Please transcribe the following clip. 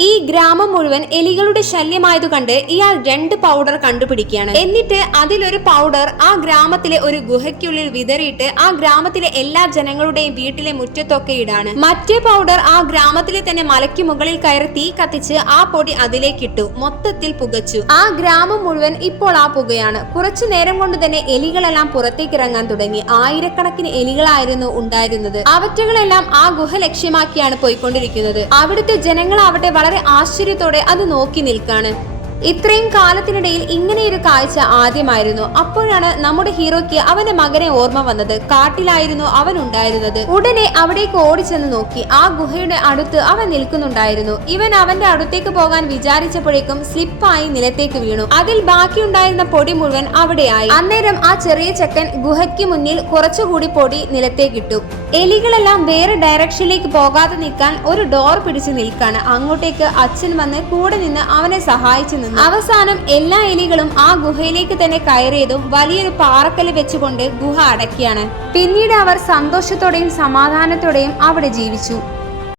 ഈ ഗ്രാമം മുഴുവൻ എലികളുടെ ശല്യമായതു കണ്ട് ഇയാൾ 2 പൗഡർ കണ്ടുപിടിക്കുകയാണ്. എന്നിട്ട് അതിലൊരു പൗഡർ ആ ഗ്രാമത്തിലെ ഒരു ഗുഹയ്ക്കുള്ളിൽ വിതറിയിട്ട് ആ ഗ്രാമത്തിലെ എല്ലാ ജനങ്ങളുടെയും വീട്ടിലെ മുറ്റത്തൊക്കെ ഇടാണ്. മറ്റേ പൗഡർ ആ ഗ്രാമത്തിലെ തന്നെ മലയ്ക്ക് മുകളിൽ കയറി തീ കത്തിച്ച് ആ പൊടി അതിലേക്കിട്ടു. മൊത്തത്തിൽ പുകച്ചു. ആ ഗ്രാമം മുഴുവൻ ഇപ്പോൾ ആ പുകയാണ്. കുറച്ചു നേരം കൊണ്ട് തന്നെ എലികളെല്ലാം പുറത്തേക്ക് ഇറങ്ങാൻ തുടങ്ങി. ആയിരക്കണക്കിന് എലികളായിരുന്നു ഉണ്ടായിരുന്നത്. അവറ്റകളെല്ലാം ആ ഗുഹ ലക്ഷ്യമാക്കിയാണ് പോയിക്കൊണ്ടിരിക്കുന്നത്. അവിടുത്തെ ജനങ്ങളാവട്ടെ വളരെ ആശ്ചര്യത്തോടെ അത് നോക്കി നിൽക്കാണ്. ഇത്രയും കാലത്തിനിടയിൽ ഇങ്ങനെയൊരു കാഴ്ച ആദ്യമായിരുന്നു. അപ്പോഴാണ് നമ്മുടെ ഹീറോയ്ക്ക് അവന്റെ മകനെ ഓർമ്മ വന്നത്. കാട്ടിലായിരുന്നു അവൻ ഉണ്ടായിരുന്നത്. ഉടനെ അവിടേക്ക് ഓടിച്ചെന്ന് നോക്കി. ആ ഗുഹയുടെ അടുത്ത് അവൻ നിൽക്കുന്നുണ്ടായിരുന്നു. ഇവൻ അവന്റെ അടുത്തേക്ക് പോകാൻ വിചാരിച്ചപ്പോഴേക്കും സ്ലിപ്പായി നിലത്തേക്ക് വീണു. അതിൽ ബാക്കിയുണ്ടായിരുന്ന പൊടി മുഴുവൻ അവിടെയായി. അന്നേരം ആ ചെറിയ ചെക്കൻ ഗുഹയ്ക്ക് മുന്നിൽ കുറച്ചുകൂടി പൊടി നിലത്തേക്കിട്ടു. എലികളെല്ലാം വേറെ ഡയറക്ഷനിലേക്ക് പോകാതെ നിൽക്കാൻ ഒരു ഡോർ പിടിച്ചു നിൽക്കാണ്. അങ്ങോട്ടേക്ക് അച്ഛൻ വന്ന് കൂടെ നിന്ന് അവനെ സഹായിച്ചു നിന്നു. അവസാനം എല്ലാ എലികളും ആ ഗുഹയിലേക്ക് തന്നെ കയറിയതും വലിയൊരു പാറക്കല്ല് വെച്ചുകൊണ്ട് ഗുഹ അടക്കിയാണ്. പിന്നീട് അവർ സന്തോഷത്തോടെയും സമാധാനത്തോടെയും അവിടെ ജീവിച്ചു.